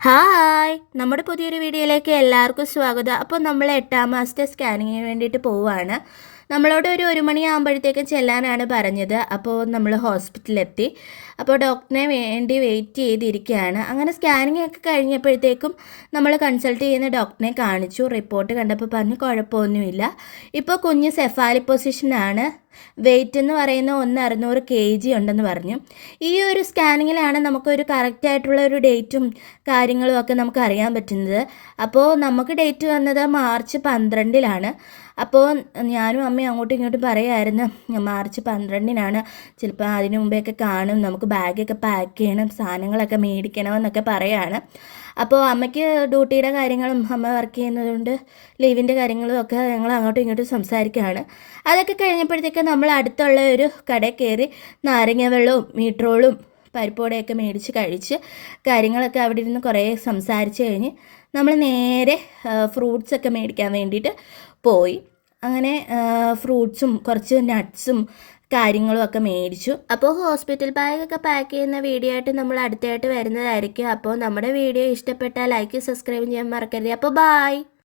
Hi. നമ്മുടെ പുതിയൊരു വീഡിയോയിലേക്ക് എല്ലാവർക്കും സ്വാഗതം. അപ്പോൾ നമ്മൾ എട്ടാം മാസത്തെ സ്കാനിങ്ങിന് വേണ്ടിയിട്ട് പോവുകയാണ് നമ്മളോട് ഒരു ഒരു മണിയാകുമ്പോഴത്തേക്കും ചെല്ലാനാണ് പറഞ്ഞത്. അപ്പോൾ നമ്മൾ ഹോസ്പിറ്റലിലെത്തി. അപ്പോൾ ഡോക്ടറിനെ വേണ്ടി വെയിറ്റ് ചെയ്തിരിക്കുകയാണ്. അങ്ങനെ സ്കാനിങ് ഒക്കെ കഴിഞ്ഞപ്പോഴത്തേക്കും നമ്മൾ കൺസൾട്ട് ചെയ്യുന്ന ഡോക്ടറിനെ കാണിച്ചു. റിപ്പോർട്ട് കണ്ടപ്പോൾ പറഞ്ഞു കുഴപ്പമൊന്നുമില്ല. ഇപ്പോൾ കുഞ്ഞ് സെഫാലി പൊസിഷനാണ് വെയിറ്റ് എന്ന് പറയുന്ന ഒന്ന് അറുന്നൂറ് കെ ജി ഉണ്ടെന്ന് പറഞ്ഞു. ഈ ഒരു സ്കാനിങ്ങിലാണ് നമുക്കൊരു കറക്റ്റായിട്ടുള്ള ഒരു ഡേറ്റും കാര്യങ്ങളും ഒക്കെ നമുക്ക് അറിയാൻ പറ്റുന്നത്. അപ്പോൾ നമുക്ക് ഡേറ്റ് വന്നത് മാർച്ച് പന്ത്രണ്ടിലാണ്. അപ്പോൾ ഞാനും അമ്മയും അങ്ങോട്ടും ഇങ്ങോട്ടും പറയുമായിരുന്നു മാർച്ച് പന്ത്രണ്ടിനാണ്. ചിലപ്പോൾ അതിനു മുമ്പേ ഒക്കെ കാണും. നമുക്ക് ബാഗൊക്കെ പാക്ക് ചെയ്യണം സാധനങ്ങളൊക്കെ മേടിക്കണമെന്നൊക്കെ പറയാണ്. അപ്പോൾ അമ്മയ്ക്ക് ഡ്യൂട്ടിയുടെ കാര്യങ്ങളും അമ്മ വർക്ക് ചെയ്യുന്നതുകൊണ്ട് ലീവിന്റെ കാര്യങ്ങളും ഒക്കെ ഞങ്ങൾ അങ്ങോട്ടും ഇങ്ങോട്ടും സംസാരിക്കുകയാണ്. അതൊക്കെ കഴിഞ്ഞപ്പോഴത്തേക്ക് നമ്മൾ അടുത്തുള്ള ഒരു കട കയറി നാരങ്ങ വെള്ളവും മീറ്ററോളും പരിപ്പോടെയൊക്കെ മേടിച്ച് കഴിച്ച് കാര്യങ്ങളൊക്കെ അവിടെ ഇരുന്ന് കുറേ സംസാരിച്ച് കഴിഞ്ഞ് നമ്മൾ നേരെ ഫ്രൂട്ട്സൊക്കെ മേടിക്കാൻ വേണ്ടിയിട്ട് പോയി. അങ്ങനെ ഫ്രൂട്ട്സും കുറച്ച് നട്ട്സും കാര്യങ്ങളും ഒക്കെ മേടിച്ചു. അപ്പോൾ ഹോസ്പിറ്റൽ ബാഗൊക്കെ പാക്ക് ചെയ്യുന്ന വീഡിയോ ആയിട്ട് നമ്മൾ അടുത്തായിട്ട് വരുന്നതായിരിക്കും. അപ്പോൾ നമ്മുടെ വീഡിയോ ഇഷ്ടപ്പെട്ടാൽ ലൈക്ക് സബ്സ്ക്രൈബ് ചെയ്യാൻ മറക്കരുത്. അപ്പോൾ ബായ്